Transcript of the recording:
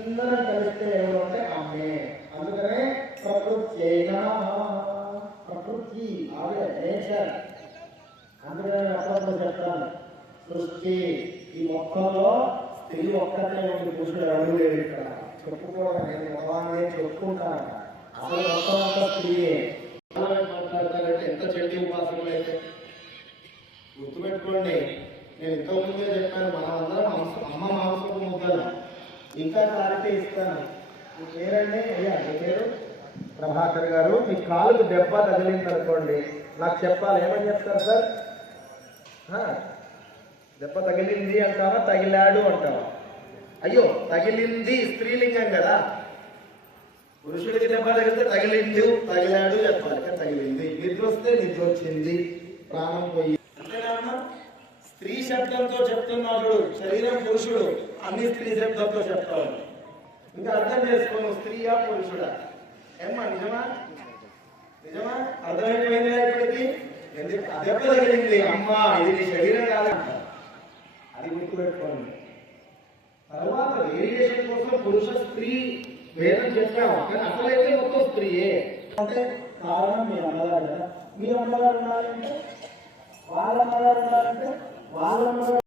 అందరం కలిస్తే ఎవరు అంటే అమ్మే. అందుకనే ప్రకృతి ప్రకృతి ఆవిడ నేచర్. అందుకనే నేను అప్పుడప్పుడు చెప్తాను, సృష్టి ఈ మొత్తంలో స్త్రీ ఒక్కటే ఉంది, పురుషుడు ఎవరు లేరు ఇక్కడ. చెప్పుకోవడం నేను మొహాన్ని చెప్పుకుంటాను, అసలు మొత్తం అంతా స్త్రీయే. మాట్లాడతారంటే ఎంత చెడ్డి ఉపాసనలు అయితే గుర్తుపెట్టుకోండి. నేను ఇంతకుముందే చెప్పాను, మనమందరం అమ్మ మాంసపు ముద్దలు. ఇంకా క్లారిటీ ఇస్తాను. మీ పేరండి? అయ్యా మీ పేరు ప్రభాకర్ గారు. మీ కాలుకు దెబ్బ తగిలింది అనుకోండి, నాకు చెప్పాలి. ఏమని చెప్తారు సార్? దెబ్బ తగిలింది అంటావా, తగిలాడు అంటావా? అయ్యో, తగిలింది స్త్రీలింగం కదా. పురుషుడికి దెబ్బ తగిలితే తగిలిండు, తగిలాడు చెప్పాలి. తగిలింది. నిద్ర వస్తే నిద్ర వచ్చింది, ప్రాణం పోయి. అంతేనా? స్త్రీ శబ్దంతో చెప్తున్నాడు, శరీరం పురుషుడు, అన్ని స్త్రీ శబ్దంతో చెప్తాడు. ఇంకా అర్థం చేసుకోను, స్త్రీయా పురుషుడా? ఏమ్మా నిజమా? నిజమా? అర్థమైపోయింది ఇప్పటికీ. దెబ్బ తగిలింది, అమ్మా ఇది నీ శరీరం కాదంట, అది గుర్తుపెట్టుకోండి. తర్వాత వేరియేషన్ కోసం పురుష స్త్రీ వేదం చెప్పాము, కానీ అసలైతే మొత్తం స్త్రీయే. అంటే కారణం మీ అమ్మగారు కదా. మీ అమ్మగారు ఉండాలంటే వాళ్ళ అమ్మగారు ఉండాలంటే వాళ్ళ అమ్మగారు